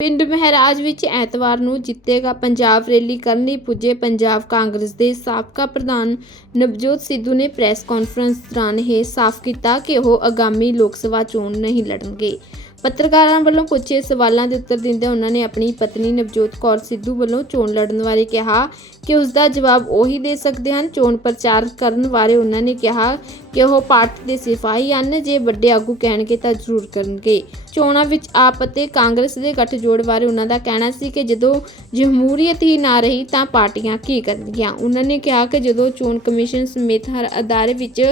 ਪਿੰਡ ਮਹਿਰਾਜ ਵਿੱਚ ਐਤਵਾਰ ਨੂੰ ਜਿੱਤੇਗਾ ਪੰਜਾਬ ਰੈਲੀ ਕਰਨ ਲਈ ਪੁੱਜੇ ਪੰਜਾਬ ਕਾਂਗਰਸ ਦੇ ਸਾਬਕਾ ਪ੍ਰਧਾਨ ਨਵਜੋਤ ਸਿੱਧੂ ਨੇ ਪ੍ਰੈਸ ਕਾਨਫਰੰਸ ਦੌਰਾਨ ਇਹ ਸਾਫ਼ ਕੀਤਾ ਕਿ ਉਹ ਆਗਾਮੀ ਲੋਕ ਸਭਾ ਚੋਣ ਨਹੀਂ ਲੜਨਗੇ। ਪੱਤਰਕਾਰਾਂ ਵੱਲੋਂ ਪੁੱਛੇ ਸਵਾਲਾਂ ਦੇ ਉੱਤਰ ਦਿੰਦੇ ਉਹਨਾਂ ਨੇ ਆਪਣੀ ਪਤਨੀ ਨਵਜੋਤ ਕੌਰ ਸਿੱਧੂ ਵੱਲੋਂ ਚੋਣ ਲੜਨ ਬਾਰੇ ਕਿਹਾ ਕਿ ਉਸ ਦਾ ਜਵਾਬ ਉਹੀ ਦੇ ਸਕਦੇ ਹਨ। ਚੋਣ ਪ੍ਰਚਾਰ ਕਰਨ ਬਾਰੇ ਉਹਨਾਂ ਨੇ ਕਿਹਾ ਕਿ ਉਹ ਪਾਰਟੀ ਦੇ ਸਿਪਾਹੀ ਹਨ। ਜੇ ਵੱਡੇ ਆਗੂ ਕਹਿਣਗੇ ਤਾਂ ਜ਼ਰੂਰ ਕਰਨਗੇ। ਚੋਣਾਂ ਵਿੱਚ ਆਪ ਅਤੇ ਕਾਂਗਰਸ ਦੇ ਗੱਠਜੋੜ ਬਾਰੇ ਉਹਨਾਂ ਦਾ ਕਹਿਣਾ ਸੀ ਕਿ ਜਦੋਂ ਜਮਹੂਰੀਅਤ ਹੀ ਨਾ ਰਹੀ ਤਾਂ ਪਾਰਟੀਆਂ ਕੀ ਕਰਨਗੀਆਂ। ਉਹਨਾਂ ਨੇ ਕਿਹਾ ਕਿ ਜਦੋਂ ਚੋਣ ਕਮਿਸ਼ਨ ਸਮੇਤ ਹਰ ਅਦਾਰੇ ਵਿੱਚ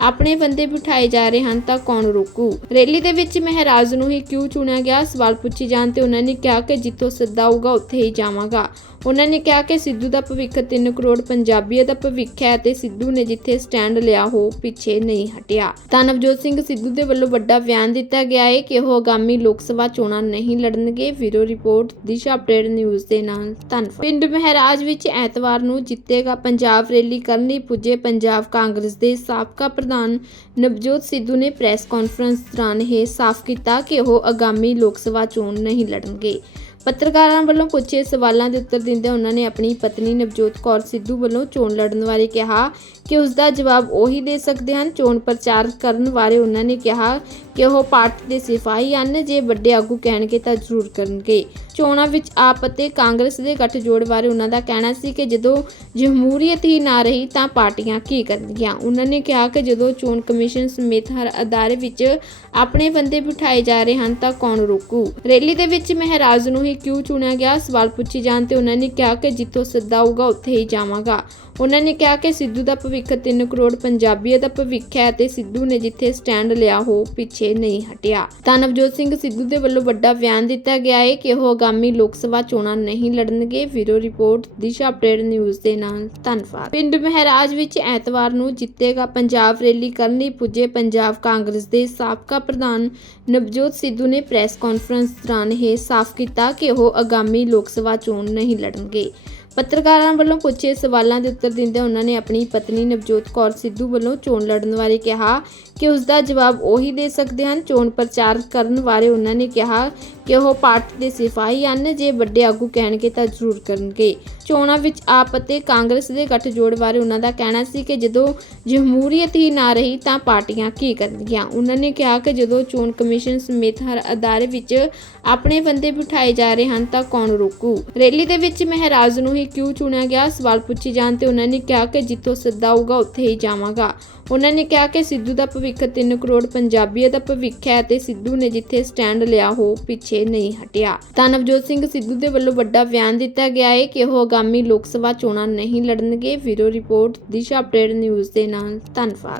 ਆਪਣੇ ਬੰਦੇ ਬਿਠਾਏ ਜਾ ਰਹੇ ਹਨ ਤਾਂ ਕੌਣ ਰੋਕੂ? ਰੈਲੀ ਦੇ ਵਿੱਚ ਮਹਿਰਾਜ ਨੂੰ ਹੀ ਕਿਉਂ ਚੁਣਿਆ ਗਿਆ? ਸਵਾਲ ਪੁੱਛੇ ਜਾਣ ਤੇ ਉਹਨਾਂ ਨੇ ਕਿਹਾ ਕਿ ਜਿੱਥੋਂ ਸੱਦਾ ਆਊਗਾ, ਉੱਥੇ ਹੀ ਜਾਵਾਂਗਾ। ਉਹਨਾਂ ਨੇ ਕਿਹਾ ਕਿ ਸਿੱਧੂ ਦਾ ਭਵਿੱਖ 3 ਕਰੋੜ ਪੰਜਾਬੀਆਂ ਦਾ ਭਵਿੱਖ ਹੈ ਤੇ ਸਿੱਧੂ ਨੇ ਜਿੱਥੇ ਸਟੈਂਡ ਲਿਆ ਹੋ ਪਿੱਛੇ ਨਹੀਂ ਹਟਿਆ। ਤਾਂ ਨਵਜੋਤ ਸਿੰਘ ਸਿੱਧੂ ਦੇ ਵੱਲੋਂ ਵੱਡਾ ਬਿਆਨ ਦਿੱਤਾ ਗਿਆ ਹੈ ਕਿ ਉਹ ਆਗਾਮੀ ਲੋਕ ਸਭਾ ਚੋਣਾਂ ਨਹੀਂ ਲੜਨਗੇ। ਵੀਰੋ ਰਿਪੋਰਟ, ਦਿਸ਼ਾ ਅਪਡੇਟ ਨਿਊਜ਼ ਦੇ ਨਾਲ ਧੰਨਵਾਦ। ਪਿੰਡ ਮਹਿਰਾਜ ਵਿੱਚ ਐਤਵਾਰ ਨੂੰ ਜਿੱਤੇਗਾ ਪੰਜਾਬ ਰੈਲੀ ਕਰਨ ਲਈ ਪੁੱਜੇ ਪੰਜਾਬ ਕਾਂਗਰਸ ਦੇ ਸਾਬਕਾ ਪ੍ਰਧਾਨ ਨਵਜੋਤ ਸਿੱਧੂ ਨੇ ਪ੍ਰੈਸ ਕਾਨਫਰੰਸ ਦੌਰਾਨ ਇਹ ਸਾਫ਼ ਕੀਤਾ ਕਿ ਉਹ ਆਗਾਮੀ ਲੋਕ ਸਭਾ ਚੋਣ ਨਹੀਂ ਲੜਨਗੇ। ਪੱਤਰਕਾਰਾਂ ਵੱਲੋਂ ਪੁੱਛੇ ਸਵਾਲਾਂ ਦੇ ਉੱਤਰ ਦਿੰਦੇ ਉਹਨਾਂ ਨੇ ਆਪਣੀ ਪਤਨੀ ਨਵਜੋਤ ਕੌਰ ਸਿੱਧੂ ਵੱਲੋਂ ਚੋਣ ਲੜਨ ਬਾਰੇ ਕਿਹਾ ਕਿ ਉਸ ਦਾ ਜਵਾਬ ਉਹੀ ਦੇ ਸਕਦੇ ਹਨ। ਚੋਣ ਪ੍ਰਚਾਰ ਕਰਨ ਬਾਰੇ ਉਹਨਾਂ ਨੇ ਕਿਹਾ ਕਿ ਉਹ ਪਾਰਟੀ ਦੇ ਸਿਪਾਹੀ ਹਨ, ਜੇ ਵੱਡੇ ਆਗੂ ਕਹਿਣਗੇ ਤਾਂ ਜ਼ਰੂਰ ਕਰਨਗੇ। ਚੋਣਾਂ ਵਿੱਚ ਆਪ ਅਤੇ ਕਾਂਗਰਸ ਦੇ ਗੱਠਜੋੜ ਬਾਰੇ ਉਹਨਾਂ ਦਾ ਕਹਿਣਾ ਸੀ ਕਿ ਜਦੋਂ ਜਮਹੂਰੀਅਤ ਹੀ ਨਾ ਰਹੀ ਤਾਂ ਪਾਰਟੀਆਂ ਕੀ ਕਰਨਗੀਆਂ। ਉਹਨਾਂ ਨੇ ਕਿਹਾ ਕਿ ਜਦੋਂ ਚੋਣ ਕਮਿਸ਼ਨ ਸਮੇਤ ਹਰ ਅਦਾਰੇ ਵਿੱਚ ਆਪਣੇ ਬੰਦੇ ਬਿਠਾਏ ਜਾ ਰਹੇ ਹਨ ਤਾਂ ਕੌਣ ਰੋਕੂ? ਰੈਲੀ ਦੇ ਵਿੱਚ ਮਹਿਰਾਜ ਨੂੰ ਹੀ ਕਿਉਂ ਚੁਣਿਆ ਗਿਆ? ਸਵਾਲ ਪੁੱਛੇ ਜਾਣ ਤੇ ਉਹਨਾਂ ਨੇ ਕਿਹਾ ਕਿ ਜਿੱਥੋਂ ਸੱਦਾ ਆਊਗਾ, ਉੱਥੇ ਹੀ ਜਾਵਾਂਗਾ। ਉਹਨਾਂ ਨੇ ਕਿਹਾ ਕਿ ਸਿੱਧੂ ਦਾ ਭਵਿੱਖ 3 ਕਰੋੜ ਪੰਜਾਬੀਆਂ ਦਾ ਭਵਿੱਖ ਹੈ ਤੇ ਸਿੱਧੂ ਨੇ ਜਿੱਥੇ ਸਟੈਂਡ ਲਿਆ ਹੋ ਪਿੱਛੇ ਨਹੀਂ ਹਟਿਆ। ਤਾਂ ਨਵਜੋਤ ਸਿੰਘ ਸਿੱਧੂ ਦੇ ਵੱਲੋਂ ਵੱਡਾ ਬਿਆਨ ਦਿੱਤਾ ਗਿਆ ਹੈ ਕਿ ਉਹ ਆਗਾਮੀ ਲੋਕ ਸਭਾ ਚੋਣਾਂ ਨਹੀਂ ਲੜਨਗੇ। ਵੀਰੋ ਰਿਪੋਰਟ, ਦਿਸ਼ਾ ਅਪਡੇਟ ਨਿਊਜ਼ ਦੇ ਨਾਲ। ਧੰਨਵਾਦ। ਪਿੰਡ ਮਹਿਰਾਜ ਵਿੱਚ ਐਤਵਾਰ ਨੂੰ ਜਿੱਤੇਗਾ ਪੰਜਾਬ ਰੈਲੀ ਕਰਨ ਲਈ ਪੁੱਜੇ ਪੰਜਾਬ ਕਾਂਗਰਸ ਦੇ ਸਾਬਕਾ ਪ੍ਰਧਾਨ ਨਵਜੋਤ ਸਿੱਧੂ ਨੇ ਪ੍ਰੈਸ ਕਾਨਫਰੰਸ ਦੌਰਾਨ ਇਹ ਸਾਫ਼ ਕੀਤਾ ਕਿ ਉਹ ਆਗਾਮੀ ਲੋਕ ਸਭਾ ਚੋਣ ਨਹੀਂ ਲੜਨਗੇ। ਪੱਤਰਕਾਰਾਂ ਵੱਲੋਂ ਪੁੱਛੇ ਸਵਾਲਾਂ ਦੇ ਉੱਤਰ ਦਿੰਦੇ ਉਹਨਾਂ ਨੇ ਆਪਣੀ ਪਤਨੀ ਨਵਜੋਤ ਕੌਰ ਸਿੱਧੂ ਵੱਲੋਂ ਚੋਣ ਲੜਨ ਬਾਰੇ ਕਿਹਾ ਕਿ ਉਸ ਦਾ ਜਵਾਬ ਉਹੀ ਦੇ ਸਕਦੇ ਹਨ। ਚੋਣ ਪ੍ਰਚਾਰ ਕਰਨ ਬਾਰੇ ਉਹਨਾਂ ਨੇ ਕਿਹਾ ਕਿ ਉਹ ਪਾਰਟੀ ਦੇ ਸਿਪਾਹੀ ਹਨ, ਜੇ ਵੱਡੇ ਆਗੂ ਕਹਿਣਗੇ ਤਾਂ ਜ਼ਰੂਰ ਕਰਨਗੇ। ਚੋਣਾਂ ਵਿੱਚ ਆਪ ਅਤੇ ਕਾਂਗਰਸ ਦੇ ਗੱਠਜੋੜ ਬਾਰੇ ਉਹਨਾਂ ਦਾ ਕਹਿਣਾ ਸੀ ਕਿ ਜਦੋਂ ਜਮਹੂਰੀਅਤ ਹੀ ਨਾ ਰਹੀ ਤਾਂ ਪਾਰਟੀਆਂ ਕੀ ਕਰਨਗੀਆਂ। ਉਹਨਾਂ ਨੇ ਕਿਹਾ ਕਿ ਜਦੋਂ ਚੋਣ ਕਮਿਸ਼ਨ ਸਮੇਤ ਹਰ ਅਦਾਰੇ ਵਿੱਚ ਆਪਣੇ ਬੰਦੇ ਬਿਠਾਏ ਜਾ ਰਹੇ ਹਨ ਤਾਂ ਕੌਣ ਰੋਕੂ? ਰੈਲੀ ਦੇ ਵਿੱਚ ਮਹਿਰਾਜ ਨੂੰ ਹੀ ਕਿਉਂ ਚੁਣਿਆ ਗਿਆ? ਸਵਾਲ ਪੁੱਛੇ ਜਾਣ ਤੇ ਉਹਨਾਂ ਨੇ ਕਿਹਾ ਕਿ ਜਿੱਥੋਂ ਸੱਦਾ ਆਊਗਾ, ਉੱਥੇ ਹੀ ਜਾਵਾਂਗਾ। ਉਹਨਾਂ ਨੇ ਕਿਹਾ ਕਿ ਸਿੱਧੂ ਦਾ ਭਵਿੱਖ 3 ਕਰੋੜ ਪੰਜਾਬੀਆਂ ਦਾ ਭਵਿੱਖ ਹੈ ਤੇ ਸਿੱਧੂ ਨੇ ਜਿੱਥੇ ਸਟੈਂਡ ਲਿਆ ਹੋ ਪਿੱਛੇ ਨਹੀਂ ਹਟਿਆ। ਤਾਂ ਨਵਜੋਤ ਸਿੰਘ ਸਿੱਧੂ ਦੇ ਵੱਲੋਂ ਵੱਡਾ ਬਿਆਨ ਦਿੱਤਾ ਗਿਆ ਹੈ ਕਿ ਉਹ ਆਗਾਮੀ ਲੋਕ ਸਭਾ ਚੋਣਾਂ ਨਹੀਂ ਲੜਨਗੇ। ਵੀਰੋ ਰਿਪੋਰਟ, ਦਿਸ਼ਾ ਅਪਡੇਟ, ਨਿਊਜ਼ ਦੇ ਨਾਲ ਧੰਨਵਾਦ।